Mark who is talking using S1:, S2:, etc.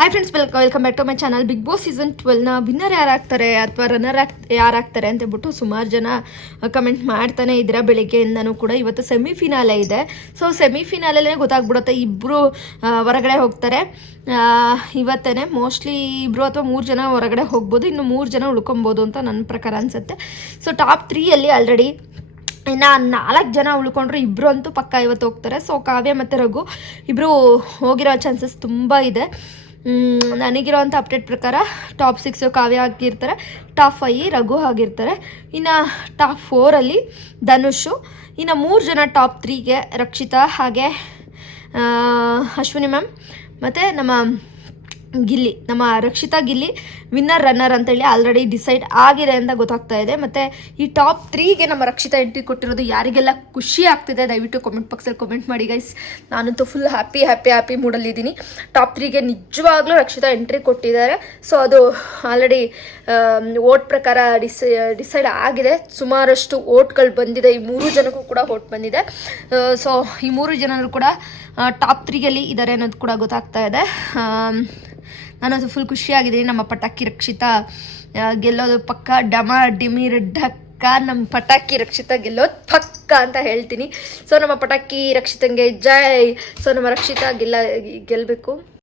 S1: Hi friends welcome welcome back to my channel Bigg Boss season ಟ್ವೆಲ್ನ winner ಯಾರಾಗ್ತಾರೆ ಅಥವಾ runner ಆಗ್, ಯಾರಾಗ್ತಾರೆ ಅಂತ ಹೇಳ್ಬಿಟ್ಟು ಸುಮಾರು ಜನ ಕಮೆಂಟ್ ಮಾಡ್ತಾನೆ ಇದ್ದೀರಾ ಬೆಳಿಗ್ಗೆಯಿಂದನೂ ಕೂಡ. ಇವತ್ತು ಸೆಮಿಫಿನಾಲೆ ಇದೆ. ಸೊ ಸೆಮಿಫಿನಾಲಲ್ಲೇ ಗೊತ್ತಾಗ್ಬಿಡುತ್ತೆ ಇಬ್ಬರು ಹೊರಗಡೆ ಹೋಗ್ತಾರೆ. ಇವತ್ತೇ ಮೋಸ್ಟ್ಲಿ ಇಬ್ಬರು ಅಥವಾ ಮೂರು ಜನ ಹೊರಗಡೆ ಹೋಗ್ಬೋದು, ಇನ್ನು ಮೂರು ಜನ ಉಳ್ಕೊಬೋದು ಅಂತ ನನ್ನ ಪ್ರಕಾರ ಅನಿಸುತ್ತೆ. ಸೊ ಟಾಪ್ ತ್ರೀಯಲ್ಲಿ ಆಲ್ರೆಡಿ ಇನ್ನು ನಾಲ್ಕು ಜನ ಉಳ್ಕೊಂಡ್ರು ಇಬ್ಬರು ಅಂತೂ ಪಕ್ಕ ಇವತ್ತು ಹೋಗ್ತಾರೆ. ಸೊ ಕಾವ್ಯ ಮತ್ತು ರಘು ಇಬ್ಬರು ಹೋಗಿರೋ ಚಾನ್ಸಸ್ ತುಂಬ ಇದೆ. ನನಗಿರೋವಂಥ ಅಪ್ಡೇಟ್ ಪ್ರಕಾರ ಟಾಪ್ ಸಿಕ್ಸು ಕಾವ್ಯ ಆಗಿರ್ತಾರೆ ಟಾಪ್ ಫೈ ರಘು ಆಗಿರ್ತಾರೆ ಇನ್ನು ಟಾಪ್ ಫೋರಲ್ಲಿ ಧನುಷು. ಇನ್ನು ಮೂರು ಜನ ಟಾಪ್ ತ್ರೀಗೆ ರಕ್ಷಿತಾ ಹಾಗೆ ಅಶ್ವಿನಿ ಮ್ಯಾಮ್ ಮತ್ತು ನಮ್ಮ ಗಿಲ್ಲಿ, ನಮ್ಮ ರಕ್ಷಿತಾ ಗಿಲ್ಲಿ ವಿನ್ನರ್ ರನ್ನರ್ ಅಂತೇಳಿ ಆಲ್ರೆಡಿ ಡಿಸೈಡ್ ಆಗಿದೆ ಅಂತ ಗೊತ್ತಾಗ್ತಾ ಇದೆ. ಮತ್ತು ಈ ಟಾಪ್ ತ್ರೀಗೆ ನಮ್ಮ ರಕ್ಷಿತಾ ಎಂಟ್ರಿ ಕೊಟ್ಟಿರೋದು ಯಾರಿಗೆಲ್ಲ ಖುಷಿ ಆಗ್ತಿದೆ, ದಯವಿಟ್ಟು ಕಾಮೆಂಟ್ ಬಾಕ್ಸಲ್ಲಿ ಕಾಮೆಂಟ್ ಮಾಡಿ ಗೈಸ್ ನಾನಂತೂ ಫುಲ್ ಹ್ಯಾಪಿ ಹ್ಯಾಪಿ ಹ್ಯಾಪಿ ಮೂಡಲ್ಲಿದ್ದೀನಿ ಟಾಪ್ ತ್ರೀಗೆ ನಿಜವಾಗ್ಲೂ ರಕ್ಷಿತಾ ಎಂಟ್ರಿ ಕೊಟ್ಟಿದ್ದಾರೆ. ಸೊ ಅದು ಆಲ್ರೆಡಿ ಓಟ್ ಪ್ರಕಾರ ಡಿಸೈ ಡಿಸೈಡ್ ಆಗಿದೆ. ಸುಮಾರಷ್ಟು ಓಟ್ಗಳು ಬಂದಿದೆ. ಈ ಮೂರು ಜನಕ್ಕೂ ಕೂಡ ಓಟ್ ಬಂದಿದೆ. ಸೊ ಈ ಮೂರು ಜನರು ಕೂಡ ಟಾಪ್ ತ್ರೀಯಲ್ಲಿ ಇದ್ದಾರೆ ಅನ್ನೋದು ಕೂಡ ಗೊತ್ತಾಗ್ತಾ ಇದೆ. ಆಮ್, ಅದು ಫುಲ್ ಖುಷಿಯಾಗಿದ್ದೀನಿ. ನಮ್ಮ ಪಟಾಕಿ ರಕ್ಷಿತಾ ಗೆಲ್ಲೋದು ಪಕ್ಕ. ಡಮ ಡಿಮಿರ್ ಢಕ್ಕ ನಮ್ಮ ಪಟಾಕಿ ರಕ್ಷಿತ ಗೆಲ್ಲೋದು ಪಕ್ಕ ಅಂತ ಹೇಳ್ತೀನಿ. ಸೊ ನಮ್ಮ ಪಟಾಕಿ ರಕ್ಷಿತಂಗೆ ಜೈ. ಸೊ ನಮ್ಮ ರಕ್ಷಿತಾ ಗೆಲ್ಲ ಗೆಲ್ಲಬೇಕು